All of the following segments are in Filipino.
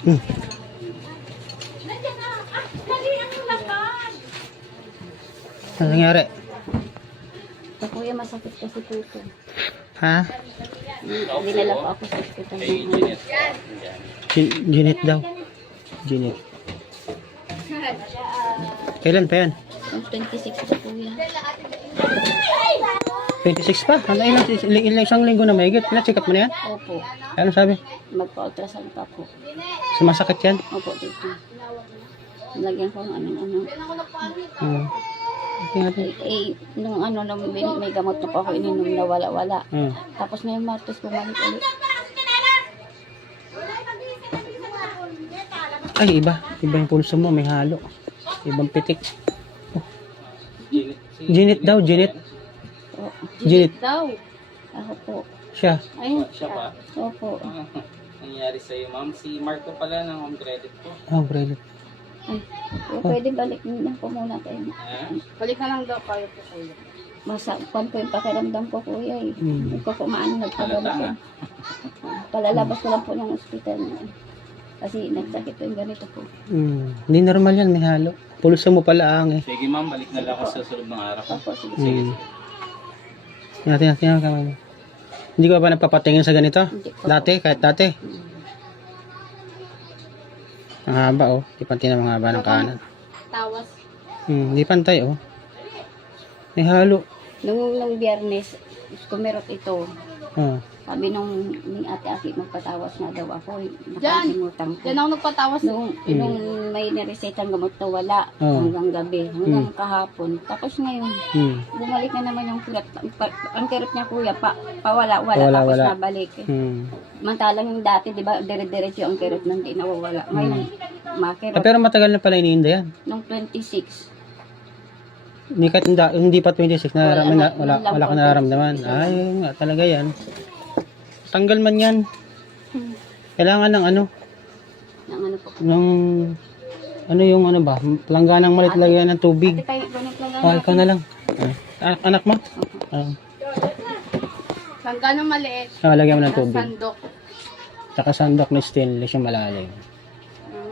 Hmm. Ano nangyari? Sa kuya, masakit kasi puto. Ha? Dinala ko ako sa hospital. Janet daw. Janet. Kailan pa yan? Yung 26 po kuya. 26 pa? Ano ilang isang linggo na mahigit? Pina-check up mo na yan? Opo. Ano sabi? Magpa-ultrasound pa po. Sumasakit yan? Opo, dito. Lagyan ko ng ano. Hmm. Okay natin. Nung may gamot na po ako ininom na wala-wala. Hmm. Tapos ngayong Martes, bumalik ulit. Ay, iba. Iba yung pulso mo. May halo. Ibang pitik. Oh. Janet daw. Janet. Oh, Janet. daw. Ako po. Siya. Ayun. Siya pa? Opo. Nangyari sa'yo, ma'am. Si Marco pala ng home credit ko. Oh, really? Ay, pwede balik na po muna tayo. Balik na lang daw kayo po kuya. Masakpan po yung pakiramdam ko kuya eh. Hmm. Hindi ko kumaan nagpagalit ko. Palalabas ko lang po ng ospital. Kasi nagsakit po yung ganito po. Hindi normal yan. May halo. Pulso mo pala ang eh. Sige, ma'am. Balik na lang ako sa sunod ng araw. Opo, sige. Hmm. Tingnan kamay mo. Hindi ko ba nagpapatingin sa ganito? Hindi po. Dati, kahit dati. Ang haba oh. Di pantay na mga haba ng kanan. Tawas. Di pantay oh. May halo. Nung biyernes, kumirot ito. Oh. Sabi nung ate Aki, magpatawas na daw ako. Diyan. Nakalimutan ko. Yan ako nagpatawas. Nung may niresetang gamot na wala hanggang gabi, hanggang kahapon. Tapos ngayon, bumalik na naman yung kirot. Ang kirot niya kuya, pawala-wala. Tapos Wala. nabalik. Mantalang yung dati, di ba, dire-diretso ang kirot nang di nawawala. Ngayon, makirot. Pero matagal na pala iniinda yan. Nung 26. Hindi pa 26 wala ka nararamdaman. Wala. Ay, nga talaga yan. Tanggal man yan. Kailangan ng ano, Nang ano po. ng ano yung ano ba, langganang malit lagyan ng tubig. Ate tayo, ganit lang Oh, ikaw na lang. Anak mo? Sangga ng maliit. Lagyan mo ng tubig. Sandok. Saka sandok na stainless yung malalim.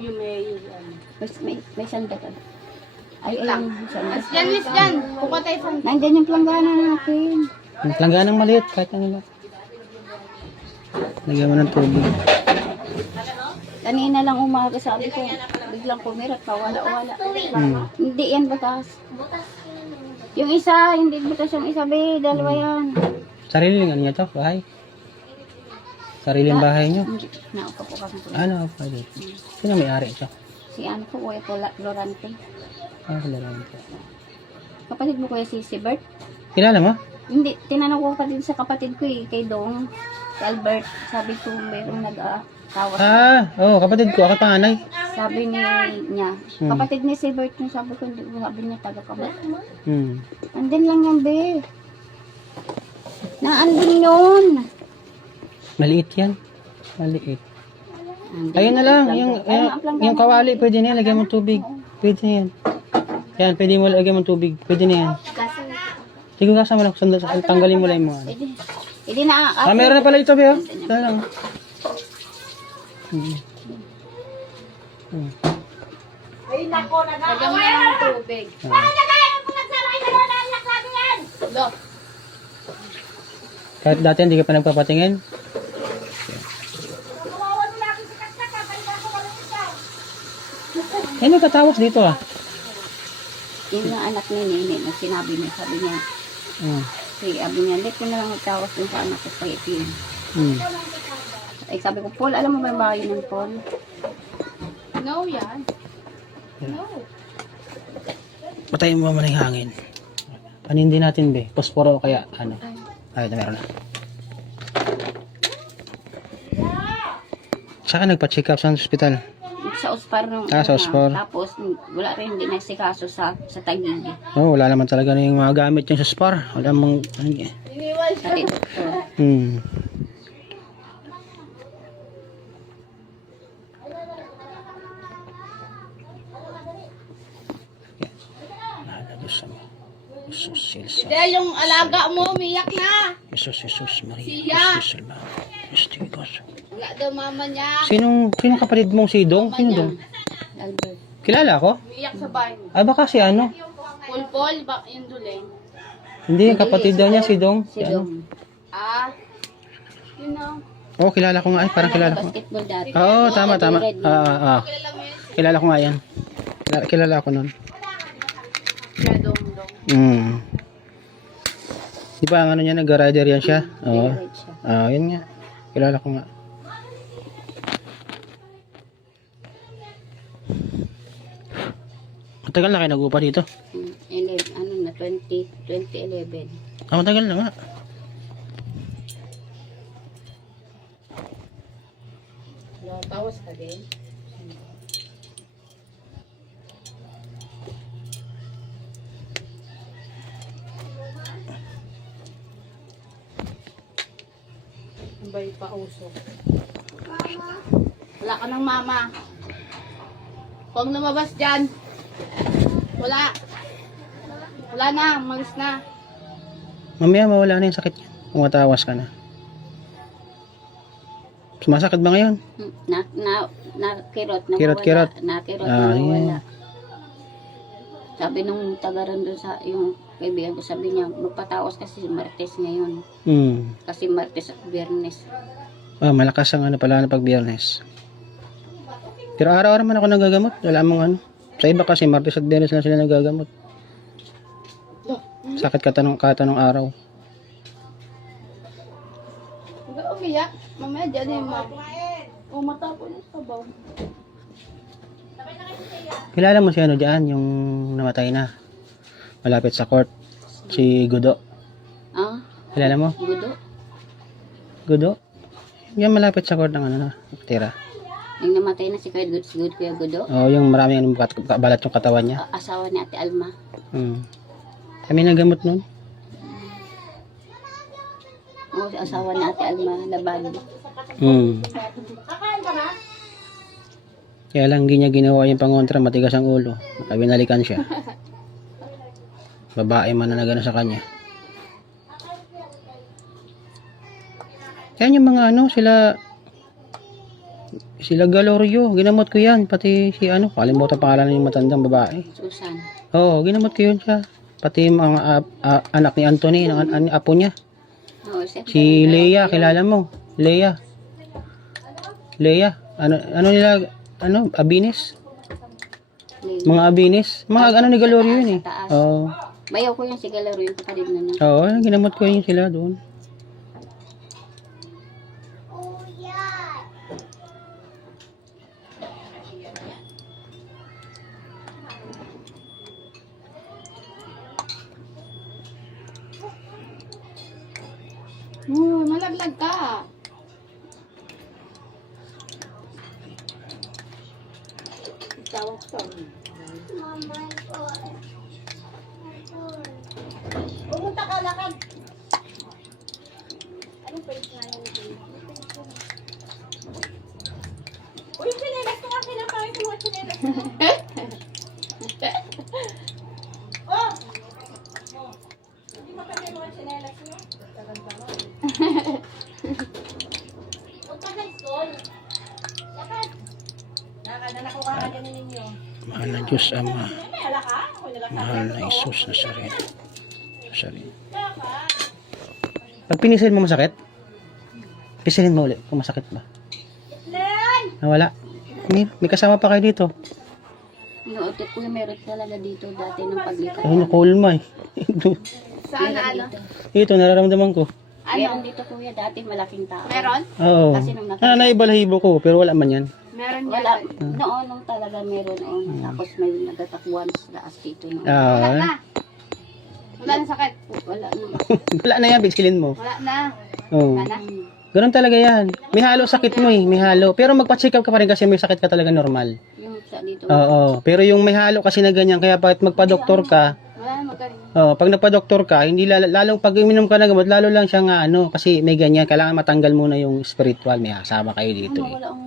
Yung may... May sanda ka. Ay, ayun. As dyan, miss dyan. Kuha tayo sandok. Nandiyan yung planggana natin. Yung langganang maliit, kahit ano lang. Lagyan mo ng tubig. Kanina lang umaga sabi ko, biglang kumirat pa, wala-wala. Hindi yan batas. Yung isa, hindi batas yung isa, be, dalawa yan. Sariling ano niya to, bahay? Sariling bahay niyo? Hindi, naupo po kasi po. Ano, pwede. Sino may-ari ito? Si ano po, kuya po, Lorante. Kailangan po. Kapatid mo kuya si Bert? Kilala mo? Hindi, tinanong ko pa din sa kapatid ko eh, kay Dong, kay Albert. Sabi ko, mayroong nag-tawas. Kapatid ko, ako panganay. Sabi niya, kapatid ni si Bert, sabi ko, sabi niya, taga-kabat. Andin lang yan, be. Naandin yun. Maliit yan. Maliit. Andin Ayun na lang, ang yung kawali, pwede na yan, lagyan mo tubig. Pwede na yan. Yan, pwede mo lagyan mo tubig. Pwede na yan. Sige, kasama lang. Tanggalin mo lang yung mga. Hindi na. Meron na pala ito, Beo. Ito lang. Lagyan mo na ng tubig. Look. Kahit dati hindi ka pa nagpapatingin. Nagkatawas dito ah. Yung anak ni Nene, nag sinabi niya, sabi niya, sabi niya, let ko na lang magtawas dun sa anak ko sa itin. Ay, sabi ko, Paul, alam mo ba yung bahay ng Paul? No, yan. No. Patayin mo naman yung hangin. Panindi natin, be. Posporo kaya, ano. Ay, ito meron na. Saka nagpa-check up sa hospital. Sa Ospar nung sa Ospar. Tapos, wala rin, hindi nagsikaso sa Taguig. Wala naman talaga na yung mga gamit yung sa spar. Wala mong... Sa doktor. Dahil yung alaga mo, umiyak na. Jesus Maria. Siya. Jesus Salvador. Wala daw mama niya. Sinong kapatid mong si Dong? Sino Dong? Albert. Kilala ko? Umiyak sa bahay mo. Ah, baka si ano? Pulpol, ba yung duleng? Hindi, yung kapatid daw niya si Dong. Si ano? Dong. Ah, you know. Oo, kilala ko nga. Ay, parang kilala ko. Basketball dati. Oo, tama. Red yun. Kilala mo yun? Kilala ko nga yan. Kilala ko nun. Kaya dong. Di ba ang ano niya, nag-rider yan siya? Oo. Red siya. Yun nga. Kilala ko nga. Matagal na kayo nag-upa dito? 2011. Matagal na nga. Tawas ka din. Bay pa usok. Wala ka ng mama. Huwag lumabas dyan. Wala. Wala na, malis na. Mamaya mawala na yung sakit niya. Kung matawas ka na. Sumasakit ba ngayon? Nakirot. Kirot. Nakirot. Ah, Nawala. Sabi nung taga ron doon sa yung kaibigan ko, sabi niya, magpatawas kasi Martes ngayon. Kasi Martes at Biyernes. Malakas ang ano pala na pag Biyernes. Pero araw-araw man ako nagagamot. Wala mong ano. Sa iba kasi Martes at Biyernes lang sila nagagamot. Sakit katanong araw. Huwag ka umiyak. Mamaya dyan yung mama. O matapo na sa baw. Kilala mo si ano dyan, yung namatay na. Malapit sa court. Si Gudo. Ah, Kilala mo? Gudo. Gudo? Yung malapit sa court ng ano na, tira. Yung namatay na si Kuya Gudo. Oo, yung maraming ano, balat yung katawan niya. Asawa ni Ate Alma. Kami nagamot nun. Oo, asawa ni Ate Alma, Labado. Kaya lang hindi niya ginawa yung pangontra, matigas ang ulo. Nakabinalikan siya. Babae man na nagano sa kanya. Yan yung mga ano, sila Galorio, ginamot ko yan. Pati si ano, kalimutan pangalan ng matandang babae. Susan. Oo, ginamot ko yun siya. Pati yung mga anak ni Anthony, ng apo niya. Oo, siyempre. Si Leia, kilala mo? Leia. Ano nila, Abinis? Mga Abinis. Mga ano ni Galorio yun eh. Taas. Oo. Bayaw ko yung sigalaro yung kapatid na niya. Oo, ginamot ko yun sila doon. Malaglag ka. Tawag ka. Pumunta ka, lakad. Anong page nga yun? Uy, sinelas ko nga pinakain ko mga sinelas mo. Oh! Hindi mo kami mga sinelas mo? Punta sa school. Lakad. Lakad na nakuha ka dyan ninyo. Mahal na Diyos Ama. May ala ka? Mahal na Isus na sarili. Pag pinisil mo masakit? Pisilin mo ulit kung masakit ba? Nawala. May kasama pa kayo dito. Yung utot ko meron talaga dito dati ng paglikat. Ay, nakulma eh. Saan na ano? Ito, nararamdaman ko. Meron dito kuya dati malaking tao. Meron? Oo. Kasi nung nakita- Naibalahibo ko, pero wala man yan. Meron Wala. yan. Noon nung talaga meron noon. Tapos may nagtatakbuhan sa taas dito noon. Wala na. Wala na sakit. Wala na. Wala na yan, pisilin mo. Wala na. Oo. Wala na. Ganun talaga yan. May halo sakit mo eh, may halo. Pero magpa-check up ka pa rin kasi may sakit ka talaga normal. Yung sa dito. Oo. Pero yung may halo kasi na ganyan, kaya pag magpa-doktor ka, Wala na magaling. pag nagpa-doktor ka, hindi lalong pag uminom ka ng gamot, lalo lang siya nga kasi may ganyan, kailangan matanggal muna yung spiritual, may kasama kayo dito eh. Wala akong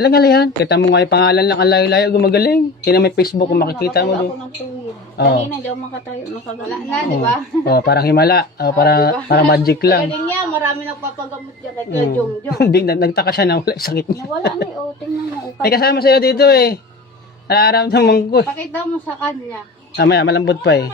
Talaga yan. Kita mo nga yung pangalan lang, ang layo-layo, gumagaling. Kaya may Facebook kung makikita mo doon. ng tuwid. Kanina, hindi ako makatayo. Wala na, di ba? Oh, parang himala. Oh, parang magic lang. Galing niya, marami nagpapagamot dyan kay Kuya Jongjong. Nagtaka siya na wala yung sakit niya. Nawala na, oh, tingnan mo. May kasama sa'yo dito eh. Nararamdaman ko eh. Pakita mo sa kanya. Mamaya, malambot pa eh.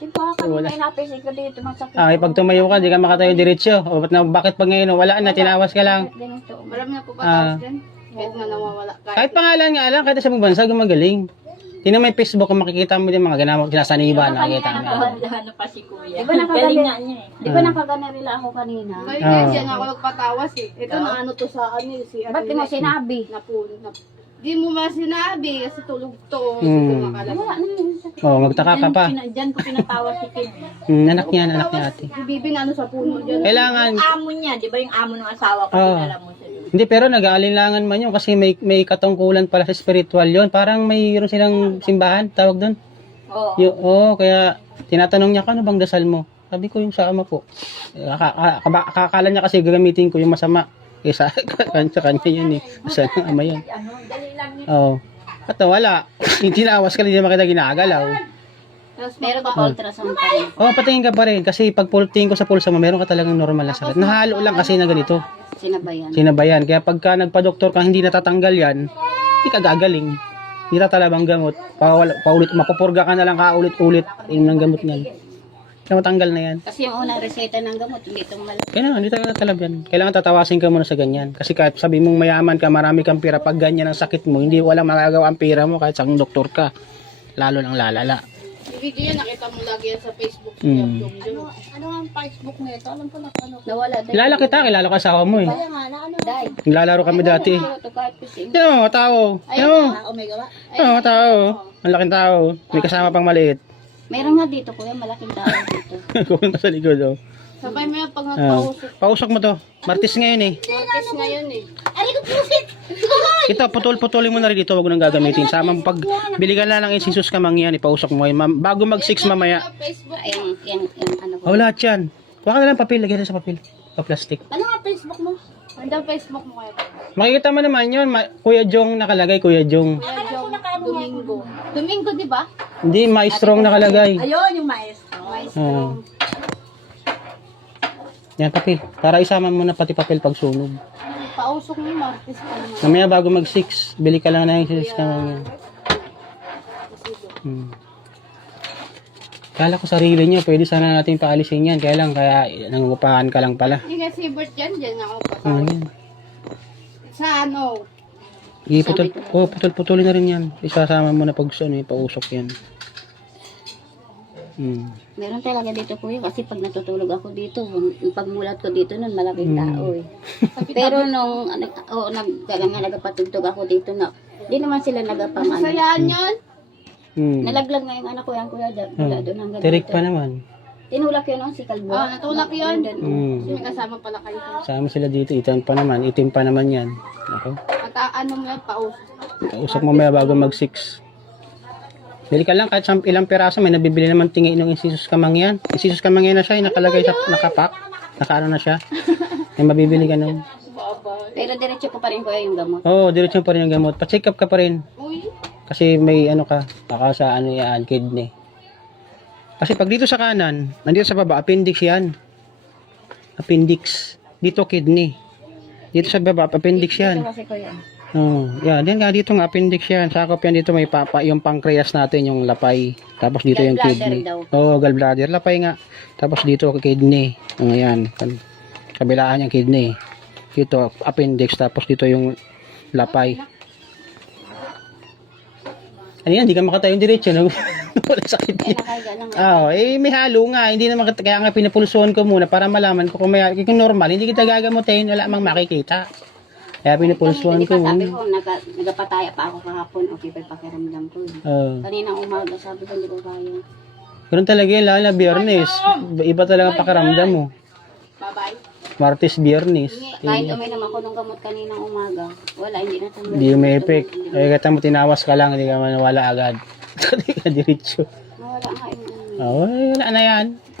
Di ba, kanina inapisig ko dito, masakit. Pag tumayo ka, di ka makatayo diretsyo. O, bakit pag ngayon, wala na, tinawas ka lang. Ganito. Marami na po patawas dyan. Kahit na nawawala. Kahit pangalan nga lang, kahit sa ibang bansa, gumagaling. Tingnan mo yung Facebook, kung makikita mo din mga ganamang sinasaniba, nakikita mo. Ano pa si Kuya? Di ba nakagana? Di ba nakagana nila ako kanina? Kaya dyan ako nagpatawas eh. Ito na ano to sa ano si ano. Ba't di mo sinabi? Di mo ba sinabi kasi tulog to. Wala na yun. Magtaka ka pa. Diyan ko pinatawa si Kid. Anak niya ate. Si Bibi na ano sa puno dyan. Kailangan, Amo niya, di ba yung amo ng asawa ko, dinala mo siya. hindi, pero nag-aalinlangan man yun kasi may katungkulan pala sa spiritual yon. Parang mayroon silang simbahan, tawag doon. Oo. Kaya tinatanong niya, ano bang dasal mo? Sabi ko yung sa ama po. Akala niya kasi gagamitin ko yung masama. Sa kanya yun eh. Sa ama yun. Oo. At wala. Tinawas ka, hindi naman kita ginagalaw. Pero pa-ultrasound pa rin. Patingin ka pa rin. Kasi pag tingin ko sa pulsa mo, meron ka talagang normal na sakit. Nahalo lang kasi na ganito. Sinabayan. Kaya pagka nagpa-doktor ka, hindi natatanggal yan, hindi ka gagaling. Hindi tatalabang gamot. Paulit, mapupurga ka na lang kaulit-ulit. Yung ng gamot niyan. Kaya matanggal na yan. Kasi yung unang reseta ng gamot, hindi itong malaki. Kaya naman, hindi talaga tatalab yan. Kailangan tatawasin ka muna sa ganyan. Kasi kahit sabi mong mayaman ka, marami kang pira, pag ganyan ang sakit mo, hindi walang magagawa ang pira mo kahit sa doktor ka. Lalo lang lalala. Yung video yan, nakita mo lagi yan sa Facebook. Ano ang Facebook nito? Alam ko na ano. Nawala din. Kilala ko asawa mo eh. Dai. Naglalaro kami dati. Ito kahit kasi. Yan o, tao. Yan o. Omega ba? Oo, tao. Ang laking tao. May kasama pang maliit. Meron nga dito, kuya, malaking tao dito. Kumunta sa likod o. Sabay mo yan pag nagpausok. Pausok mo to. Martis ngayon eh. Martes ngayon eh. Ito, putol-putulin mo na rin dito. Huwag mo nang gagamitin. Sama mo pag biligan lang ng insisus kamang yan, ipausok mo. Bago mag-6 mamaya. Facebook. Yung ano ko. Lahat yan. Huwag ka na lang papel. Lagyan na sa papel. Pa-plastic. Ano nga Facebook mo? Ano ang Facebook mo kaya? Makikita mo naman yun. Kuya Jong nakalagay. Kuya Jong. Kuya Jong, Domingo. Domingo, di ba? Hindi, maestrong nakalagay. Ayun, yung maestro. Maestro. Yan, papel. Para isama mo na pati papel pag sunog. Pausok mo, Martes pa naman. Mamaya bago mag-6, bili ka lang na yung insisus kamang yan. Kala ko sarili niya, pwede sana natin paalisin yan. Kaya nangungupahan ka lang pala. Hindi kasi Bert dyan ako pa. Yan. Sa ano? Putol-putulin na rin yan. Isasama mo na pag pausok yan. Meron talaga dito, kuya, kasi pag natutulog ako dito, yung pagmulat ko dito nun, malaking tao eh. Pero nung nagpatugtog ako dito na, di naman sila nagapang ano. Sayaan yan? Nalaglag nga yung anak ko yan, kuya, wala doon hanggang Tirik dito. pa naman. Tinulak yun ang si Kalbo. Natulak yun. Doon. May kasama pala kayo. Sama sila dito, itim pa naman yan. Ako. At ano mo yan, pausok. Kausap mo maya bago mag-6. Bili ka lang kahit ilang peraso, may nabibili naman tingin ng insisus kamang yan. Insisus kamang yan na siya, nakalagay sa nakapak. Nakaano na siya. May mabibili ka nun. Pero diretso ko pa rin, kuya, yung gamot. Oo, diretso pa rin yung gamot. Pa-check up ka pa rin. Uy. Kasi may baka sa yan, kidney. Kasi pag dito sa kanan, nandito sa baba, appendix yan. Appendix. Dito kidney. Dito sa baba, appendix yan. Ito kasi, kuya. Yan nga dito ng appendix yan. Sakop yan dito, may yung pancreas natin, yung lapay. Tapos dito yung kidney. Gallbladder. Lapay nga. Tapos dito kidney. Yan. Kabilaan yung kidney. Dito appendix. Tapos dito yung lapay. Ano yan? Hindi ka makatayong diretso. No? Wala sakit yan. May halo nga. Hindi naman, kaya nga pinapulsuhan ko muna para malaman ko kung normal. Hindi kita gagamutin. Wala mang makikita. Kaya pinapulsuhan ko. Sabi ko, nagapataya pa ako kahapon. Okay, pakiramdam ko. Kanina umaga, sabi ko, hindi ko kaya. Ganun talaga yun, lalo na biyernes. Iba talaga pakiramdam mo. Bye-bye. Martes, biyernes. Kahit uminom ako ng gamot kaninang umaga, wala, hindi na tanggal. Hindi may effect. Ay, kata mo, tinawas ka lang, hindi ka manawala agad. Hindi ka diretso. Wala nga yung Wala na yan.